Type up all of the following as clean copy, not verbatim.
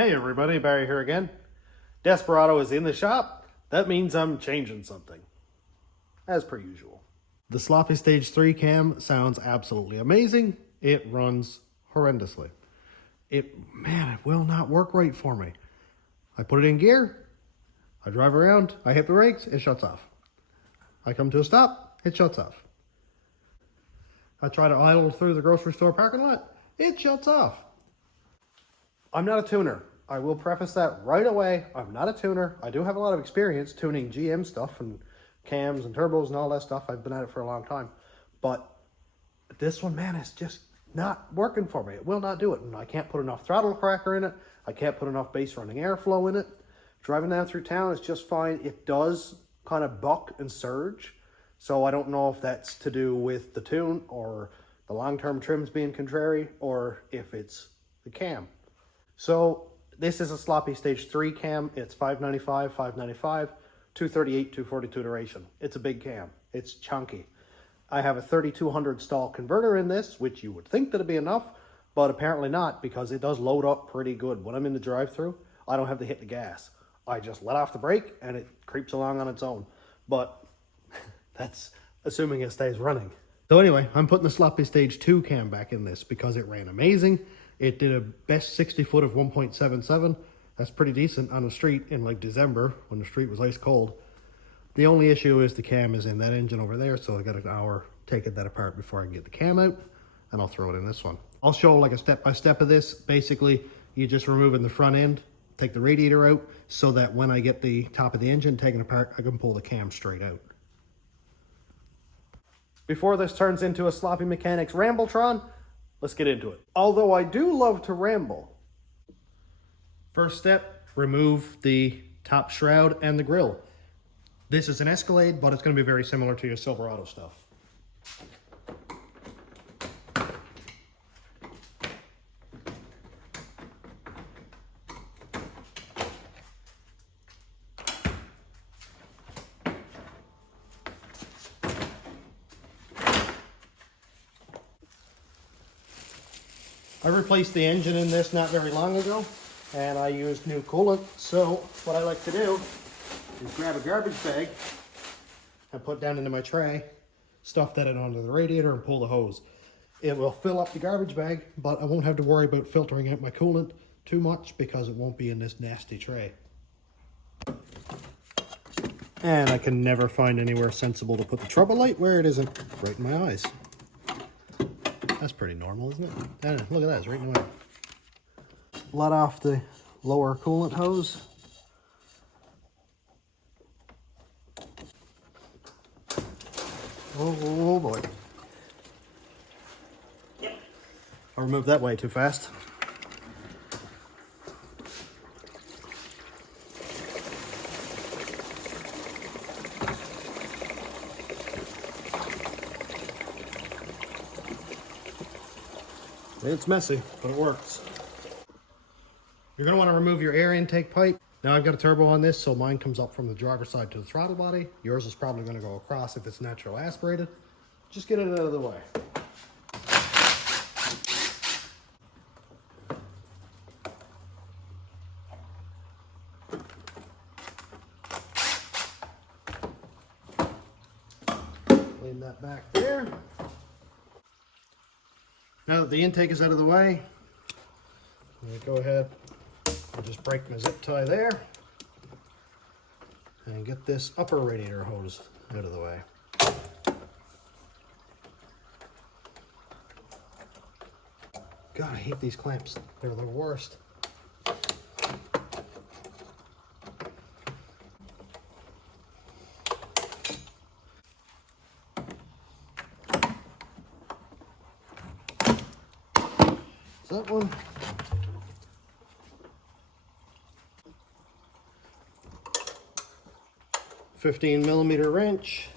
Hey everybody, Barry here again. Desperado is in the shop. That means I'm changing something, as per usual. The sloppy stage 3 cam sounds absolutely amazing. It runs horrendously. It will not work right for me. I put it in gear, I drive around, I hit the brakes, it shuts off. I come to a stop, it shuts off. I try to idle through the grocery store parking lot, it shuts off. I'm not a tuner. I will preface that right away. I'm not a tuner. I do have a lot of experience tuning GM stuff and cams and turbos and all that stuff. I've been at it for a long time. But this one, man, is just not working for me. It will not do it. And I can't put enough throttle cracker in it. I can't put enough base running airflow in it. Driving down through town is just fine. It does kind of buck and surge. So I don't know if that's to do with the tune or the long-term trims being contrary or if it's the cam. So this is a sloppy stage 3 cam. It's 595, 238, 242 duration. It's a big cam. It's chunky. I have a 3200 stall converter in this, which you would think that'd be enough, but apparently not, because it does load up pretty good. When I'm in the drive-through, I don't have to hit the gas. I just let off the brake and it creeps along on its own. But that's assuming it stays running. So anyway, I'm putting the sloppy stage 2 cam back in this because it ran amazing. It did a best 60 foot of 1.77. That's pretty decent on the street in like December when the street was ice cold. The only issue is the cam is in that engine over there, so I got an hour taking that apart before I can get the cam out, and I'll throw it in this one. I'll show like a step-by-step of this. Basically, you're just removing the front end, take the radiator out, so that when I get the top of the engine taken apart, I can pull the cam straight out. Before this turns into a Sloppy Mechanics Rambletron, let's get into it. Although I do love to ramble. First step, remove the top shroud and the grille. This is an Escalade, but it's going to be very similar to your Silverado stuff. I replaced the engine in this not very long ago, and I used new coolant. So what I like to do is grab a garbage bag and put down into my tray, stuff that in onto the radiator and pull the hose. It will fill up the garbage bag, but I won't have to worry about filtering out my coolant too much because it won't be in this nasty tray. And I can never find anywhere sensible to put the trouble light where it isn't right in my eyes. That's pretty normal, isn't it? Look at that, it's right in the way. Let off the lower coolant hose. Oh boy. I removed that way too fast. It's messy, but it works. You're going to want to remove your air intake pipe. Now I've got a turbo on this, so mine comes up from the driver's side to the throttle body. Yours is probably going to go across if it's natural aspirated. Just get it out of the way. Lean that back there. Now that the intake is out of the way, I'm going to go ahead and just break my zip tie there and get this upper radiator hose out of the way. God, I hate these clamps. They're the worst. That one. $15mm wrench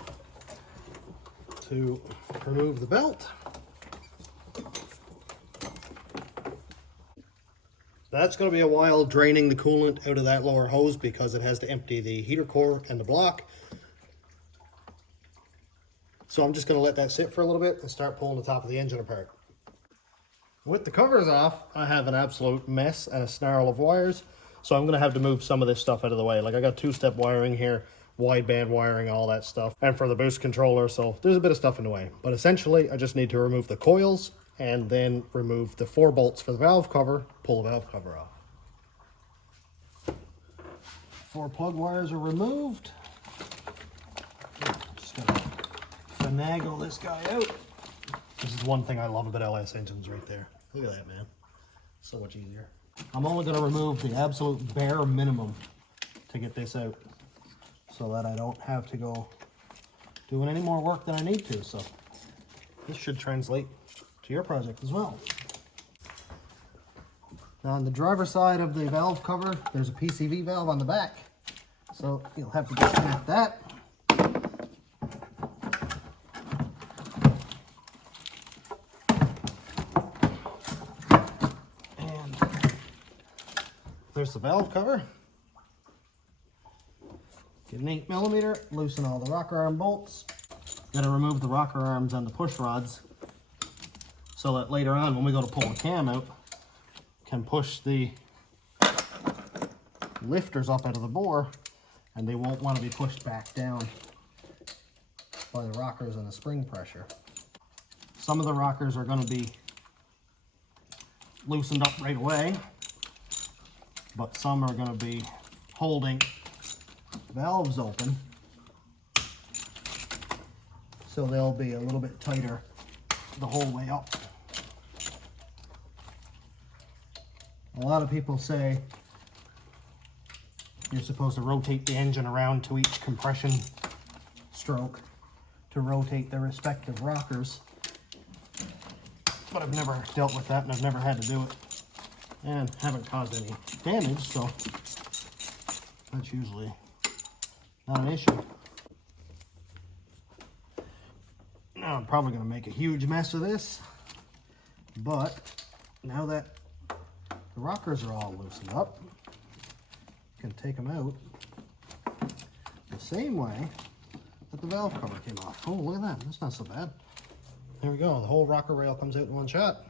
to remove the belt. That's going to be a while draining the coolant out of that lower hose because it has to empty the heater core and the block. So I'm just going to let that sit for a little bit and start pulling the top of the engine apart. With the covers off, I have an absolute mess and a snarl of wires. So I'm going to have to move some of this stuff out of the way. Like I got two-step wiring here, wideband wiring, all that stuff. And for the boost controller, so there's a bit of stuff in the way. But essentially, I just need to remove the coils and then remove the 4 bolts for the valve cover, pull the valve cover off. 4 plug wires are removed. Just going to finagle this guy out. This is one thing I love about LS engines right there. Look at that, man. So much easier. I'm only going to remove the absolute bare minimum to get this out so that I don't have to go doing any more work than I need to. So this should translate to your project as well. Now on the driver's side of the valve cover, there's a PCV valve on the back. So you'll have to disconnect that. There's the valve cover. Get an 8mm, loosen all the rocker arm bolts. Gotta remove the rocker arms and the push rods so that later on when we go to pull the cam out, can push the lifters up out of the bore and they won't want to be pushed back down by the rockers and the spring pressure. Some of the rockers are going to be loosened up right away, but some are going to be holding valves open, so they'll be a little bit tighter the whole way up. A lot of people say you're supposed to rotate the engine around to each compression stroke to rotate the respective rockers, but I've never dealt with that and I've never had to do it and haven't caused any damage, so that's usually not an issue. Now I'm probably going to make a huge mess of this, but now that the rockers are all loosened up, you can take them out the same way that the valve cover came off. Oh, look at that. That's not so bad. There we go. The whole rocker rail comes out in one shot.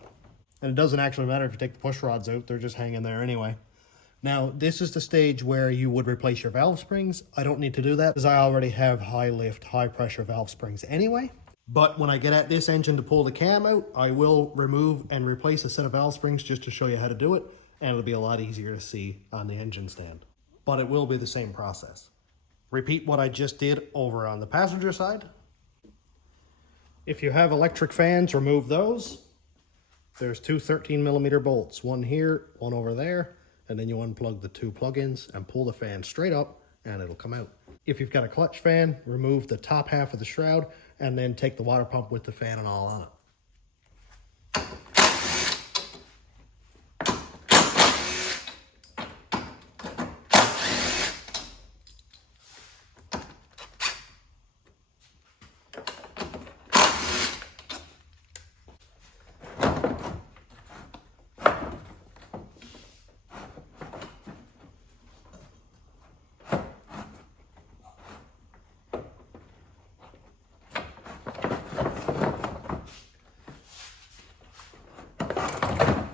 And it doesn't actually matter if you take the push rods out. They're just hanging there anyway. Now, this is the stage where you would replace your valve springs. I don't need to do that because I already have high lift, high pressure valve springs anyway. But when I get at this engine to pull the cam out, I will remove and replace a set of valve springs just to show you how to do it. And it'll be a lot easier to see on the engine stand. But it will be the same process. Repeat what I just did over on the passenger side. If you have electric fans, remove those. There's two 13mm bolts, one here, one over there, and then you unplug the 2 plug-ins and pull the fan straight up and it'll come out. If you've got a clutch fan, remove the top half of the shroud and then take the water pump with the fan and all on it.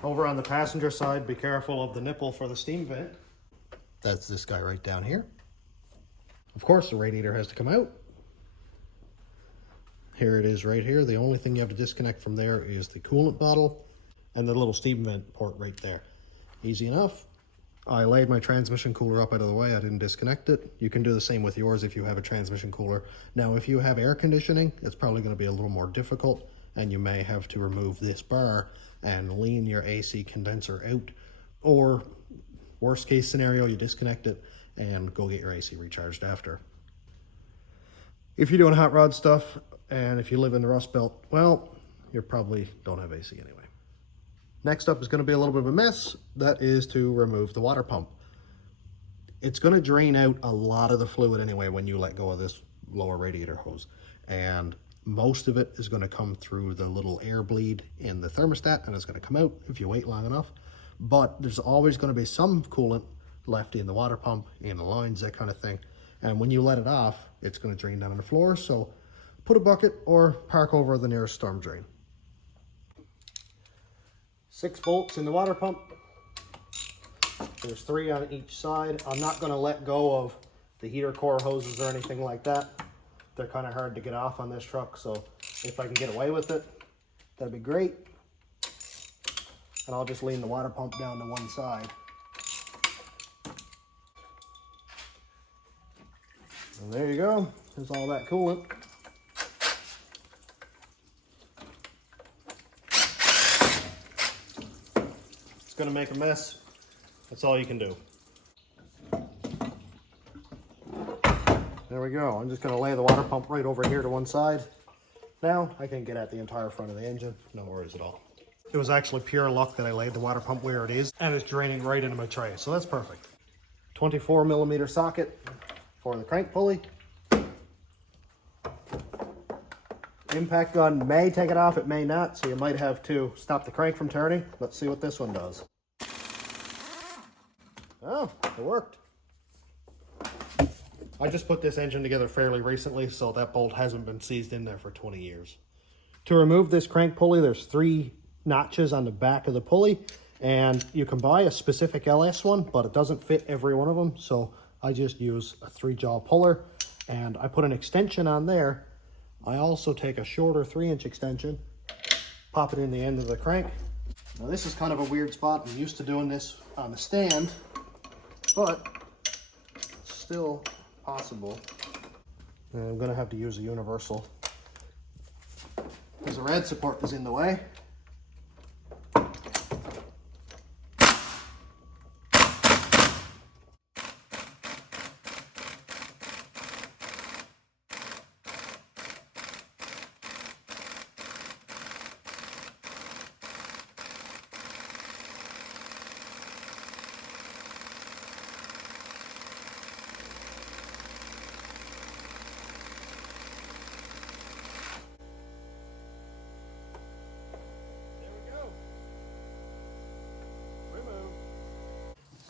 Over on the passenger side, be careful of the nipple for the steam vent. That's this guy right down here. Of course, the radiator has to come out. Here it is right here. The only thing you have to disconnect from there is the coolant bottle and the little steam vent port right there. Easy enough. I laid my transmission cooler up out of the way. I didn't disconnect it. You can do the same with yours if you have a transmission cooler. Now, if you have air conditioning, it's probably going to be a little more difficult, and you may have to remove this bar and lean your AC condenser out, or worst case scenario, you disconnect it and go get your AC recharged after. If you're doing hot rod stuff and if you live in the Rust Belt, well, you probably don't have AC anyway. Next up is going to be a little bit of a mess. That is to remove the water pump. It's going to drain out a lot of the fluid anyway when you let go of this lower radiator hose, and most of it is going to come through the little air bleed in the thermostat, and it's going to come out if you wait long enough. But there's always going to be some coolant left in the water pump, in the lines, that kind of thing. And when you let it off, it's going to drain down on the floor. So put a bucket or park over the nearest storm drain. 6 bolts in the water pump. There's 3 on each side. I'm not going to let go of the heater core hoses or anything like that. They're kind of hard to get off on this truck, so if I can get away with it, that'd be great. And I'll just lean the water pump down to one side. And there you go. There's all that coolant. It's going to make a mess. That's all you can do. There we go. I'm just going to lay the water pump right over here to one side. Now I can get at the entire front of the engine. No worries at all. It was actually pure luck that I laid the water pump where it is, and it's draining right into my tray, so that's perfect. 24mm socket for the crank pulley. Impact gun may take it off, it may not, so you might have to stop the crank from turning. Let's see what this one does. Oh, it worked. I just put this engine together fairly recently, so that bolt hasn't been seized in there for 20 years. To remove this crank pulley, there's 3 notches on the back of the pulley, and you can buy a specific LS one, but it doesn't fit every one of them, so I just use a 3-jaw puller, and I put an extension on there. I also take a shorter 3-inch extension, pop it in the end of the crank. Now this is kind of a weird spot. I'm used to doing this on the stand, but it's still possible. And I'm going to have to use a universal because the rad support is in the way.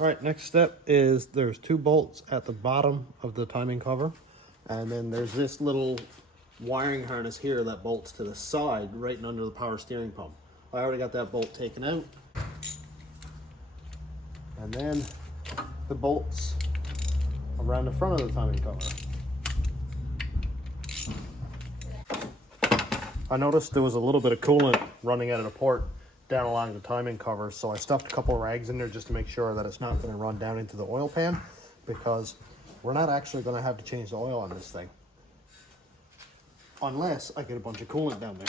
All right, next step is there's 2 bolts at the bottom of the timing cover, and then there's this little wiring harness here that bolts to the side right under the power steering pump. I already got that bolt taken out. And then the bolts around the front of the timing cover. I noticed there was a little bit of coolant running out of the port down along the timing cover, so I stuffed a couple of rags in there just to make sure that it's not going to run down into the oil pan, because we're not actually going to have to change the oil on this thing unless I get a bunch of coolant down there.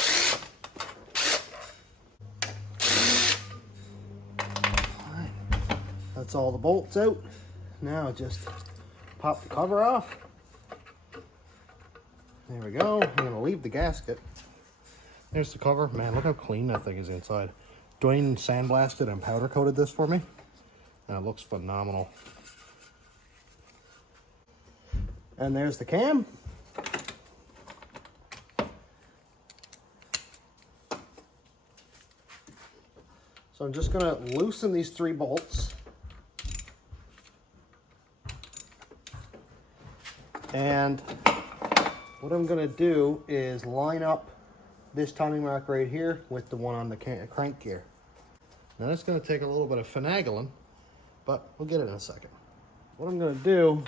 Alright, that's all the bolts out. Now just pop the cover off. There we go. I'm going to leave the gasket. There's the cover. Man, look how clean that thing is inside. Dwayne sandblasted and powder coated this for me, and it looks phenomenal. And there's the cam. So I'm just going to loosen these 3 bolts. And what I'm going to do is line up this timing mark right here with the one on the crank gear. Now that's going to take a little bit of finagling, but we'll get it in a second. What I'm going to do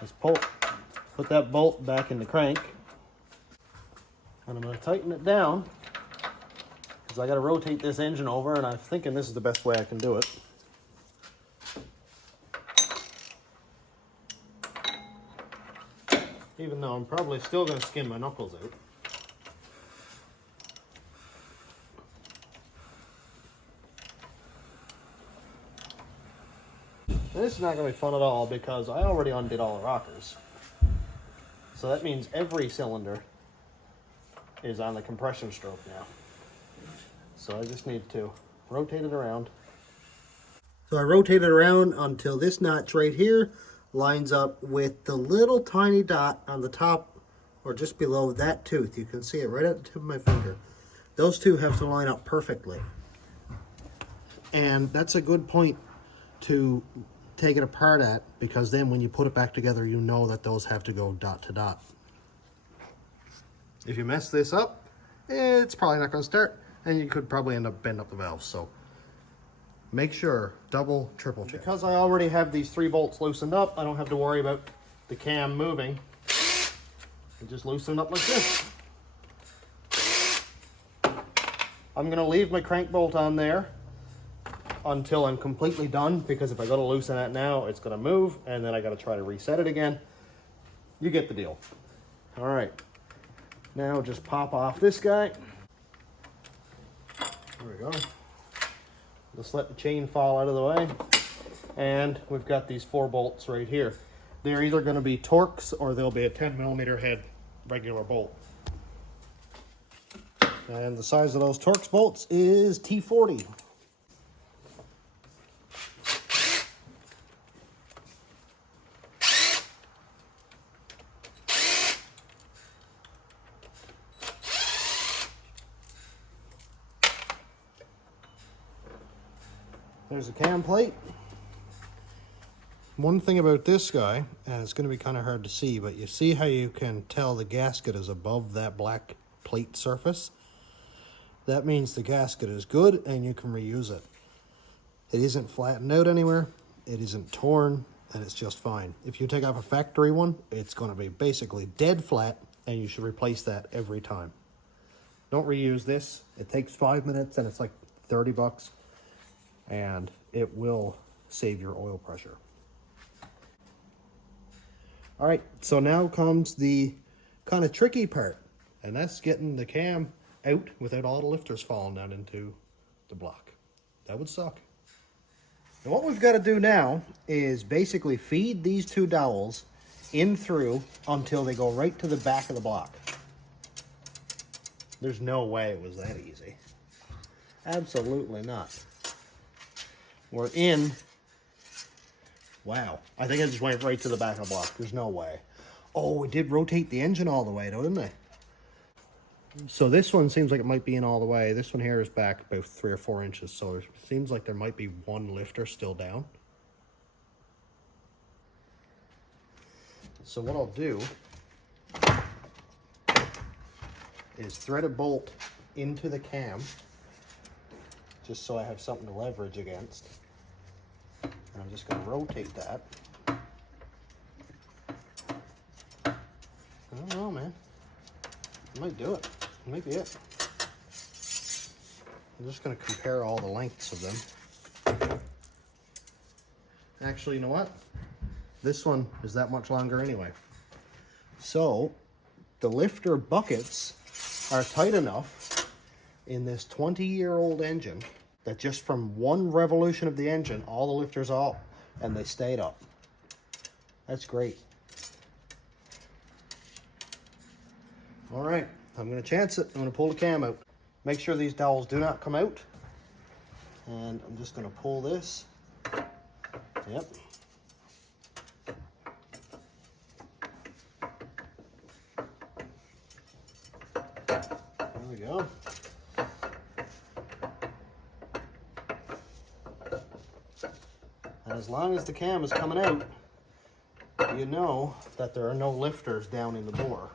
is put that bolt back in the crank, and I'm going to tighten it down because I got to rotate this engine over, and I'm thinking this is the best way I can do it. Even though I'm probably still going to skin my knuckles out. This is not going to be fun at all because I already undid all the rockers. So that means every cylinder is on the compression stroke now. So I just need to rotate it around. So I rotate it around until this notch right here lines up with the little tiny dot on the top or just below that tooth. You can see it right at the tip of my finger. Those 2 have to line up perfectly. And that's a good point to take it apart at, because then when you put it back together, you know that those have to go dot to dot. If you mess this up, it's probably not going to start. and you could probably end up bending up the valves. So make sure, double, triple check. Because I already have these 3 bolts loosened up, I don't have to worry about the cam moving. I just loosen it up like this. I'm gonna leave my crank bolt on there until I'm completely done, because if I go to loosen that now, it's gonna move, and then I gotta try to reset it again. You get the deal. All right, now just pop off this guy. There we go. Just let the chain fall out of the way. And we've got these 4 bolts right here. They're either gonna be Torx or they'll be a 10mm head regular bolt. And the size of those Torx bolts is T40. There's a cam plate. One thing about this guy, and it's going to be kind of hard to see, but you see how you can tell the gasket is above that black plate surface? That means the gasket is good and you can reuse it. It isn't flattened out anywhere, it isn't torn, and it's just fine. If you take off a factory one, it's going to be basically dead flat, and you should replace that every time. Don't reuse this. It takes 5 minutes and it's like 30 bucks, and it will save your oil pressure. All right, so now comes the kind of tricky part, and that's getting the cam out without all the lifters falling down into the block. That would suck. And what we've got to do now is basically feed these 2 dowels in through until they go right to the back of the block. There's no way it was that easy. Absolutely not. We're in. Wow. I think I just went right to the back of the block. There's no way. Oh, it did rotate the engine all the way though, didn't it? So this one seems like it might be in all the way. This one here is back about 3 or 4 inches. So it seems like there might be 1 lifter still down. So what I'll do is thread a bolt into the cam, just so I have something to leverage against. And I'm just going to rotate that. I don't know, man. I might do it. It might be it. I'm just going to compare all the lengths of them. Actually, you know what? This one is that much longer anyway. So the lifter buckets are tight enough in this 20-year-old engine that just from 1 revolution of the engine, all the lifters are up and they stayed up. That's great. All right, I'm gonna chance it. I'm gonna pull the cam out. Make sure these dowels do not come out. And I'm just gonna pull this. Yep. There we go. And as long as the cam is coming out, you know that there are no lifters down in the bore.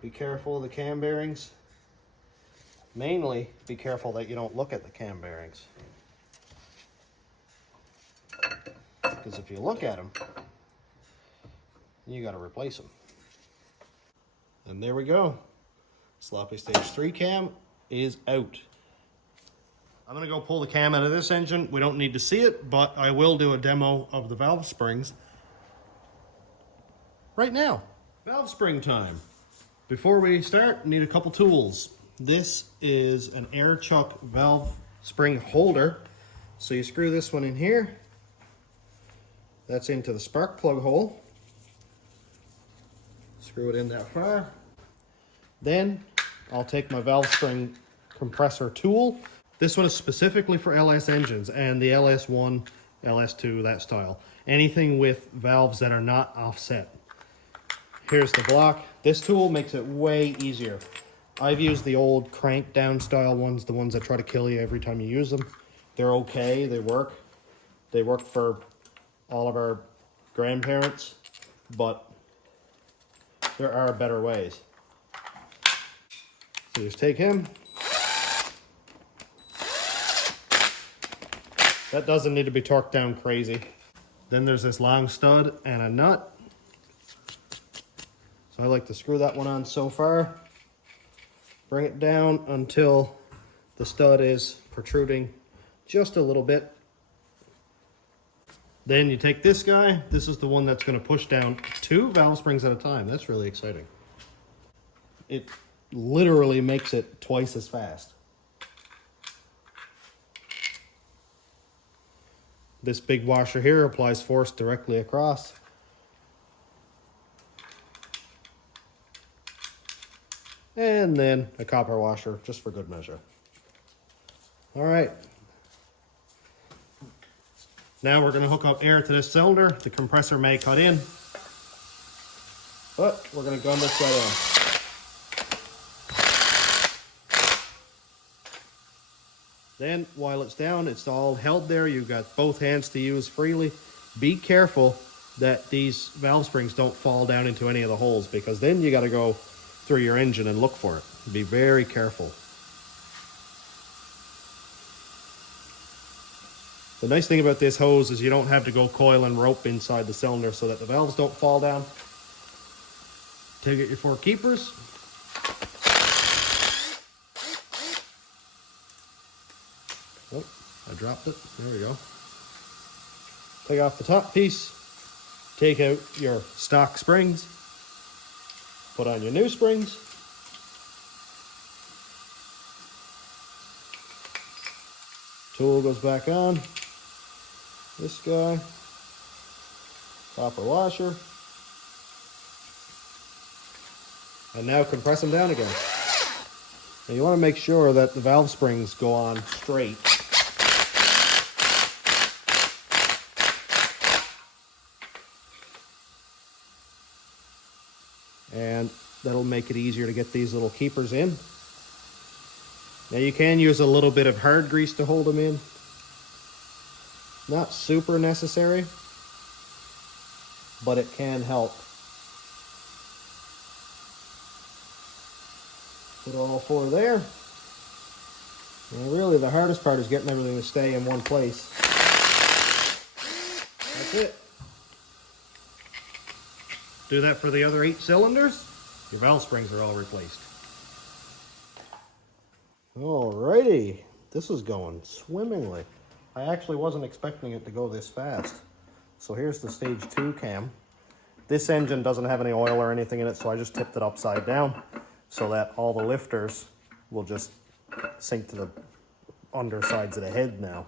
Be careful of the cam bearings. Mainly, be careful that you don't look at the cam bearings. Because if you look at them, you got to replace them. And there we go. Sloppy Stage 3 cam is out. I'm going to go pull the cam out of this engine. We don't need to see it, but I will do a demo of the valve springs right now. Valve spring time. Before we start, need a couple tools. This is an air chuck valve spring holder. So you screw this one in here. That's into the spark plug hole. Screw it in that far. Then I'll take my valve spring compressor tool. This one is specifically for LS engines and the LS1, LS2, that style. Anything with valves that are not offset. Here's the block. This tool makes it way easier. I've used the old crank down style ones, the ones that try to kill you every time you use them. They're okay, they work. They work for all of our grandparents, but there are better ways. You just take him. That doesn't need to be torqued down crazy. Then there's this long stud and a nut. So I like to screw that one on so far. Bring it down until the stud is protruding just a little bit. Then you take this guy. This is the one that's going to push down 2 valve springs at a time. That's really exciting. It literally makes it twice as fast. This big washer here applies force directly across. And then a copper washer just for good measure. All right. Now we're going to hook up air to this cylinder. The compressor may cut in, but we're going to gun this right in. Then while it's down, it's all held there. You've got both hands to use freely. Be careful that these valve springs don't fall down into any of the holes, because then you got to go through your engine and look for it. Be very careful. The nice thing about this hose is you don't have to go coil and rope inside the cylinder so that the valves don't fall down. Take out your 4 keepers. Oh, I dropped it. There we go. Take off the top piece. Take out your stock springs. Put on your new springs. Tool goes back on. This guy. Copper washer. And now compress them down again. Now you want to make sure that the valve springs go on straight. And that'll make it easier to get these little keepers in. Now you can use a little bit of hard grease to hold them in. Not super necessary, but it can help. Put all 4 there. And really the hardest part is getting everything to stay in one place. That's it. Do that for the other 8 cylinders. Your valve springs are all replaced. Alrighty, this is going swimmingly. I actually wasn't expecting it to go this fast. So here's the stage 2 cam. This engine doesn't have any oil or anything in it, so I just tipped it upside down so that all the lifters will just sink to the undersides of the head now.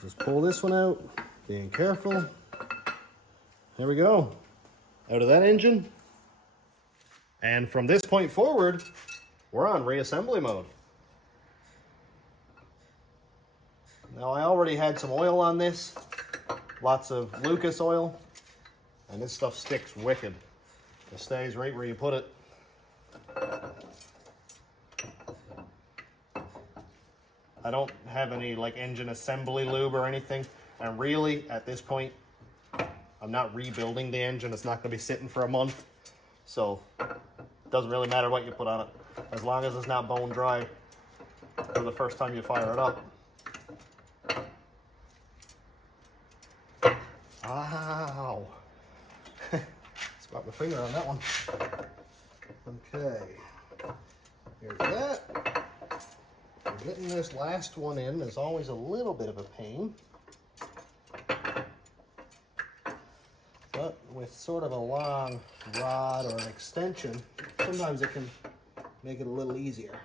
Just pull this one out, being careful. There we go. Out of that engine. And from this point forward, we're on reassembly mode. Now I already had some oil on this, lots of Lucas oil, and this stuff sticks wicked. It stays right where you put it. I don't have any like engine assembly lube or anything, and really at this point I'm not rebuilding the engine. It's not going to be sitting for a month, so it doesn't really matter what you put on it as long as it's not bone dry for the first time you fire it up. Ow! Got my finger on that one. Okay, here's that. Getting this last one in is always a little bit of a pain, but with sort of a long rod or an extension, sometimes it can make it a little easier.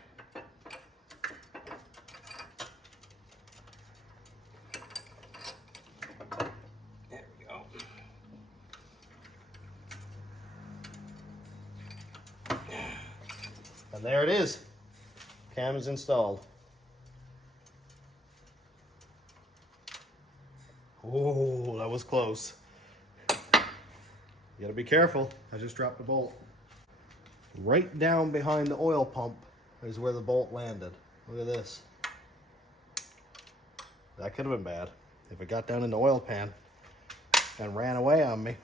And there it is. Cam is installed. Oh, that was close. You gotta be careful. I just dropped the bolt. Right down behind the oil pump is where the bolt landed. Look at this. That could have been bad if it got down in the oil pan and ran away on me.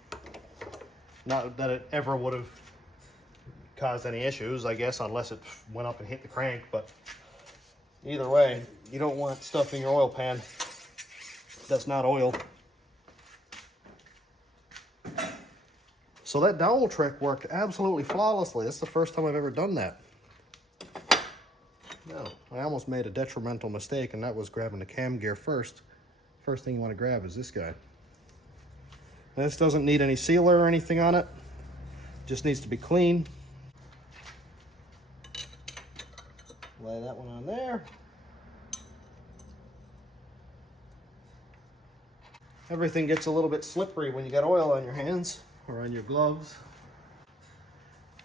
Not that it ever would have caused any issues, I guess, unless it went up and hit the crank. But either way, you don't want stuff in your oil pan that's not oil. So that dowel trick worked absolutely flawlessly. That's the first time I've ever done that. No, I almost made a detrimental mistake, and that was grabbing the cam gear first. First thing you want to grab is this guy. This doesn't need any sealer or anything on it. Just needs to be clean. Lay that one on there. Everything gets a little bit slippery when you got oil on your hands or on your gloves.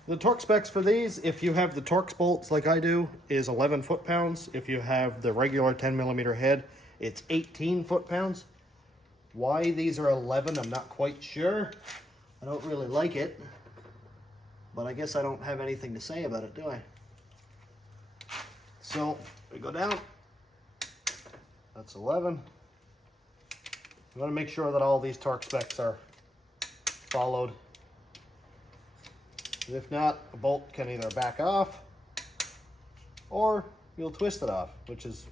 The torque specs for these, if you have the Torx bolts like I do, is 11 foot-pounds. If you have the regular 10mm head, it's 18 foot-pounds. Why these are 11, I'm not quite sure. I don't really like it, but I guess I don't have anything to say about it, do I? So we go down. That's 11. You want to make sure that all these torque specs are followed. If not, a bolt can either back off or you'll twist it off, which is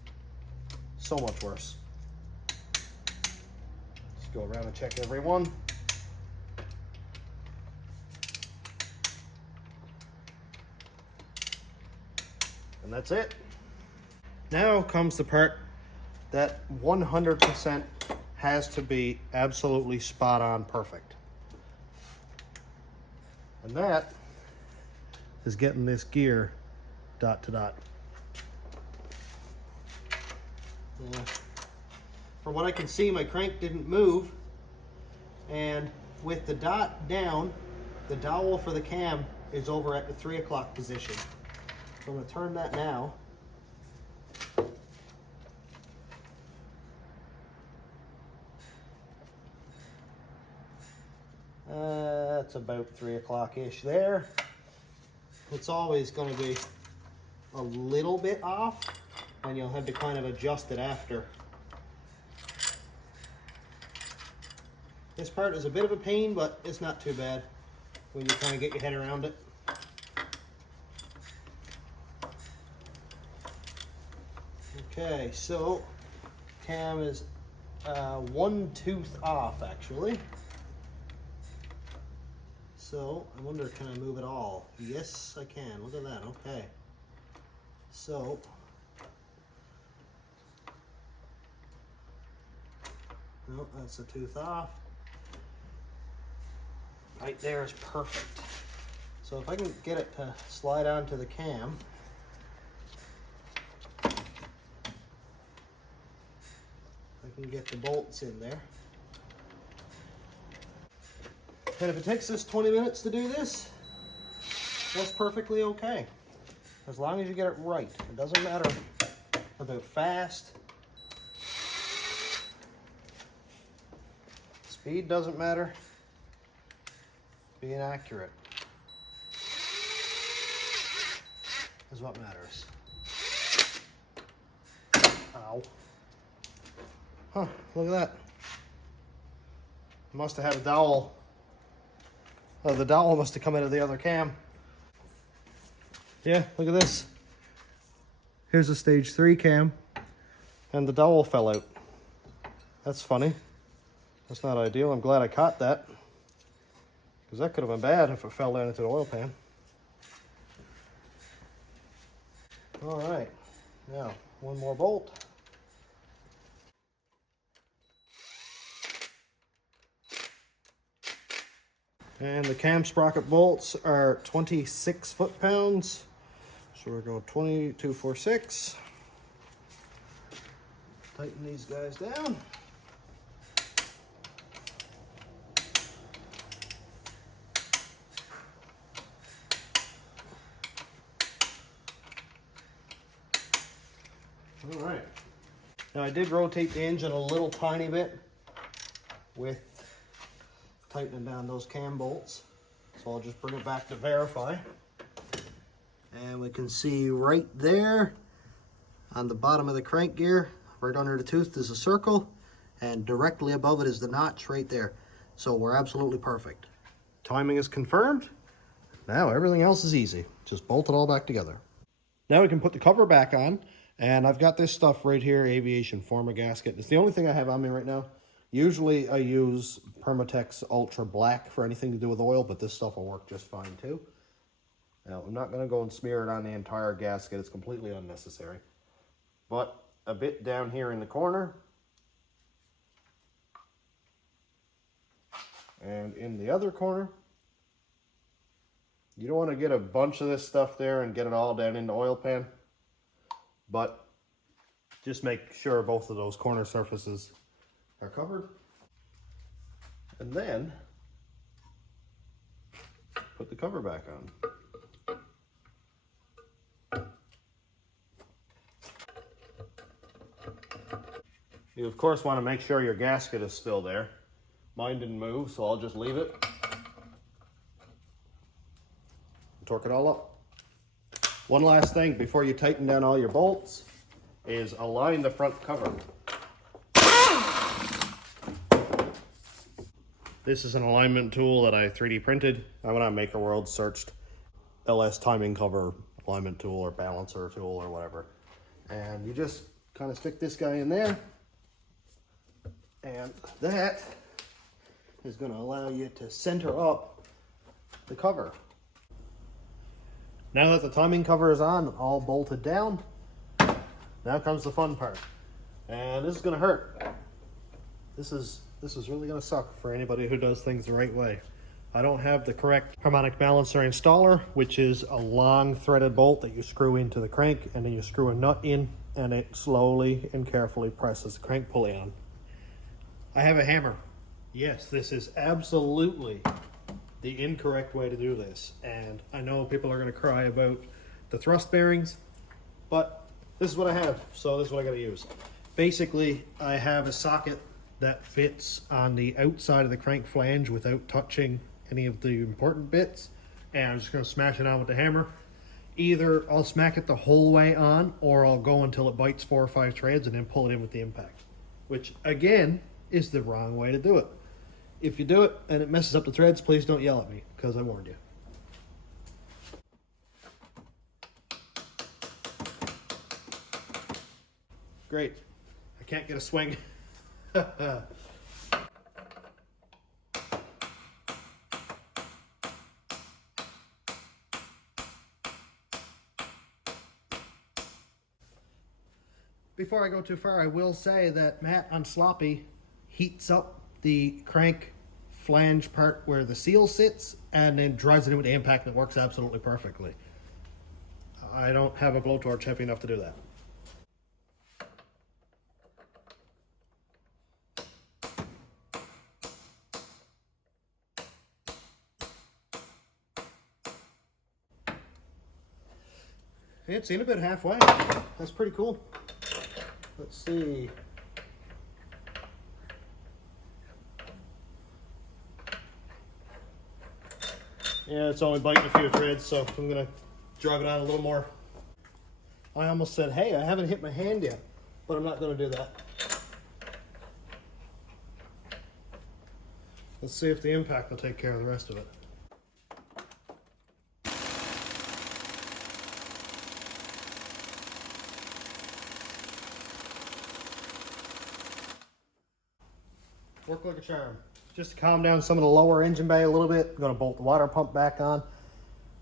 so much worse. Just go around and check every one. And that's it. Now comes the part that 100% has to be absolutely spot on perfect. And that is getting this gear dot to dot. From what I can see, my crank didn't move, and with the dot down, the dowel for the cam is over at the 3 o'clock position. So I'm going to turn that now. That's about 3 o'clock-ish there. It's always going to be a little bit off, and you'll have to kind of adjust it after. This part is a bit of a pain, but it's not too bad when you kind of get your head around it. Okay, so cam is 1 tooth off, actually. So I wonder, can I move it all? Yes, I can. Look at that. Okay. So no, that's a tooth off. Right there is perfect. So if I can get it to slide onto the cam, I can get the bolts in there. And if it takes us 20 minutes to do this, that's perfectly okay. As long as you get it right. It doesn't matter about fast. Speed doesn't matter. Being accurate is what matters. Ow. Huh, look at that. Must have had a dowel. The dowel must have come out of the other cam. Yeah, look at this. Here's a stage 3 cam, and the dowel fell out. That's funny. That's not ideal. I'm glad I caught that, because that could have been bad if it fell down into the oil pan. All right, now one more bolt. And the cam sprocket bolts are 26 foot-pounds. So we're going 2246. Tighten these guys down. All right. Now I did rotate the engine a little tiny bit with tightening down those cam bolts. So I'll just bring it back to verify. And we can see right there on the bottom of the crank gear, right under the tooth, is a circle, and directly above it is the notch right there. So we're absolutely perfect. Timing is confirmed. Now everything else is easy. Just bolt it all back together. Now we can put the cover back on, and I've got this stuff right here, aviation forma gasket. It's the only thing I have on me right now. Usually I use Permatex Ultra Black for anything to do with oil, but this stuff will work just fine too. Now I'm not going to go and smear it on the entire gasket. It's completely unnecessary. But a bit down here in the corner, and in the other corner. You don't want to get a bunch of this stuff there and get it all down in the oil pan, but just make sure both of those corner surfaces are covered. And then put the cover back on. You of course want to make sure your gasket is still there. Mine didn't move, so I'll just leave it. Torque it all up. One last thing before you tighten down all your bolts is align the front cover. This is an alignment tool that I 3D printed. I went on Maker World, searched LS timing cover alignment tool or balancer tool or whatever. And you just kind of stick this guy in there. And that is going to allow you to center up the cover. Now that the timing cover is on, all bolted down, now comes the fun part. And this is going to hurt. This is really going to suck for anybody who does things the right way. I don't have the correct harmonic balancer installer, which is a long threaded bolt that you screw into the crank, and then you screw a nut in, and it slowly and carefully presses the crank pulley on. I have a hammer. Yes, this is absolutely the incorrect way to do this, and I know people are going to cry about the thrust bearings, but this is what I have, so this is what I got to use. Basically, I have a socket that fits on the outside of the crank flange without touching any of the important bits, and I'm just going to smash it on with the hammer. Either I'll smack it the whole way on, or I'll go until it bites 4 or 5 threads and then pull it in with the impact, which again is the wrong way to do it. If you do it and it messes up the threads, please don't yell at me, because I warned you. Great. I can't get a swing. Before I go too far, I will say that Matt on Sloppy heats up the crank flange part where the seal sits and then drives it in with the impact, and it works absolutely perfectly. I don't have a blowtorch heavy enough to do that. It's in a bit halfway. That's pretty cool. Let's see. Yeah, it's only biting a few threads, so I'm gonna drive it on a little more. I almost said, hey, I haven't hit my hand yet, but I'm not gonna do that. Let's see if the impact will take care of the rest of it. Work like a charm. Just to calm down some of the lower engine bay a little bit, I'm going to bolt the water pump back on.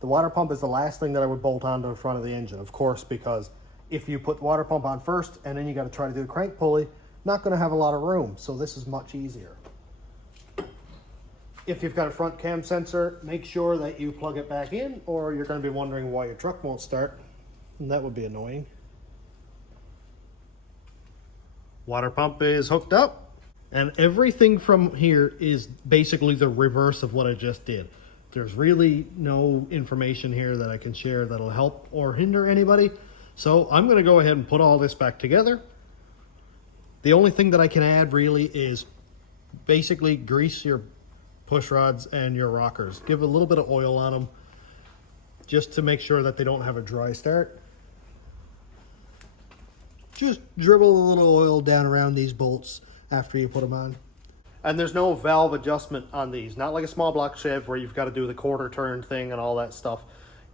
The water pump is the last thing that I would bolt onto the front of the engine, of course, because if you put the water pump on first and then you got to try to do the crank pulley, not going to have a lot of room, so this is much easier. If you've got a front cam sensor, make sure that you plug it back in, or you're going to be wondering why your truck won't start, and that would be annoying. Water pump is hooked up. And everything from here is basically the reverse of what I just did. There's really no information here that I can share that'll help or hinder anybody. So I'm going to go ahead and put all this back together. The only thing that I can add really is basically grease your push rods and your rockers. Give a little bit of oil on them just to make sure that they don't have a dry start. Just dribble a little oil down around these bolts after you put them on. And there's no valve adjustment on these, not like a small block Chev where you've got to do the quarter turn thing and all that stuff.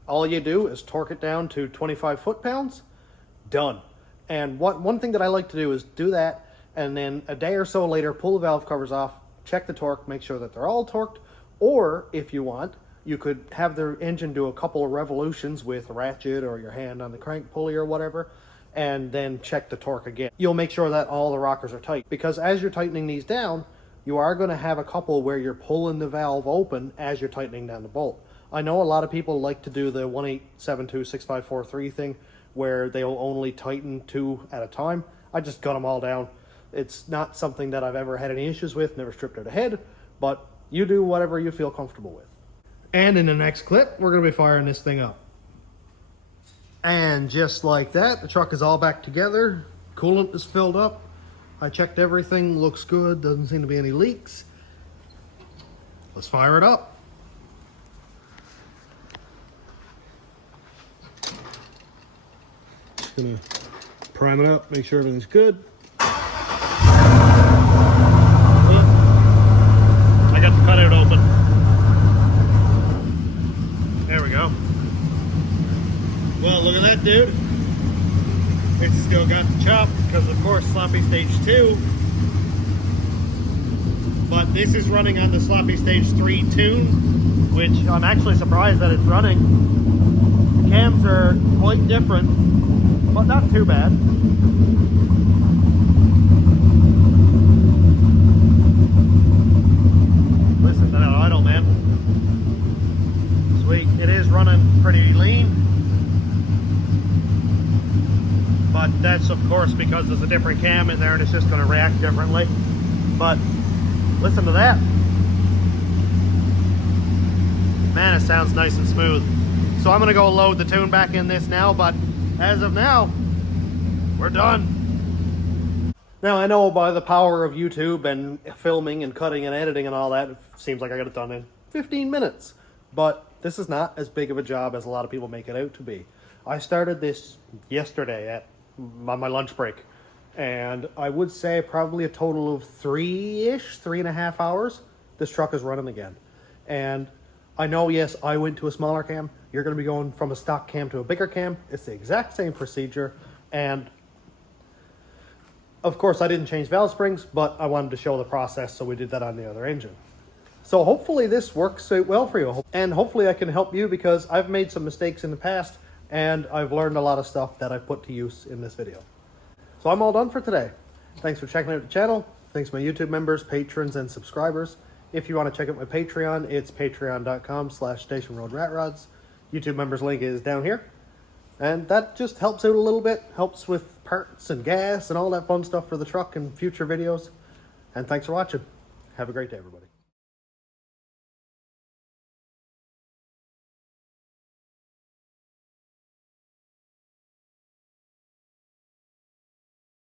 All you do is torque it down to 25 foot-pounds, done. And one thing that I like to do is do that, and then a day or so later, pull the valve covers off, check the torque, make sure that they're all torqued, or if you want, you could have the engine do a couple of revolutions with a ratchet or your hand on the crank pulley or whatever, and then check the torque again. You'll make sure that all the rockers are tight, because as you're tightening these down, you are going to have a couple where you're pulling the valve open as you're tightening down the bolt. I know a lot of people like to do the 1-872-6543 thing, where they'll only tighten 2 at a time. I just got them all down. It's not something that I've ever had any issues with, never stripped out a head, but you do whatever you feel comfortable with. And in the next clip, we're going to be firing this thing up. And just like that, the truck is all back together. Coolant is filled up. I checked everything, looks good, doesn't seem to be any leaks. Let's fire it up. Just gonna prime it up, make sure everything's good. I got the cutout open. There we go. Well, look at that, dude. It's still got the chop because, of course, sloppy stage 2. But this is running on the sloppy stage 3 tune, which I'm actually surprised that it's running. The cams are quite different, but not too bad. Listen to that idle, man. Sweet. It is running pretty lean. But that's, of course, because there's a different cam in there and it's just going to react differently. But listen to that. Man, it sounds nice and smooth. So I'm going to go load the tune back in this now, but as of now, we're done. Now, I know by the power of YouTube and filming and cutting and editing and all that, it seems like I got it done in 15 minutes. But this is not as big of a job as a lot of people make it out to be. I started this yesterday on my lunch break, and I would say probably a total of 3.5 hours, this truck is running again. And I know, yes, I went to a smaller cam. You're going to be going from a stock cam to a bigger cam. It's the exact same procedure. And of course, I didn't change valve springs, but I wanted to show the process, so we did that on the other engine. So hopefully this works out well for you. And hopefully I can help you, because I've made some mistakes in the past, and I've learned a lot of stuff that I've put to use in this video. So I'm all done for today. Thanks for checking out the channel. Thanks to my YouTube members, patrons, and subscribers. If you want to check out my Patreon, it's patreon.com/stationroadratrods. YouTube members link is down here. And that just helps out a little bit. Helps with parts and gas and all that fun stuff for the truck and future videos. And thanks for watching. Have a great day, everybody.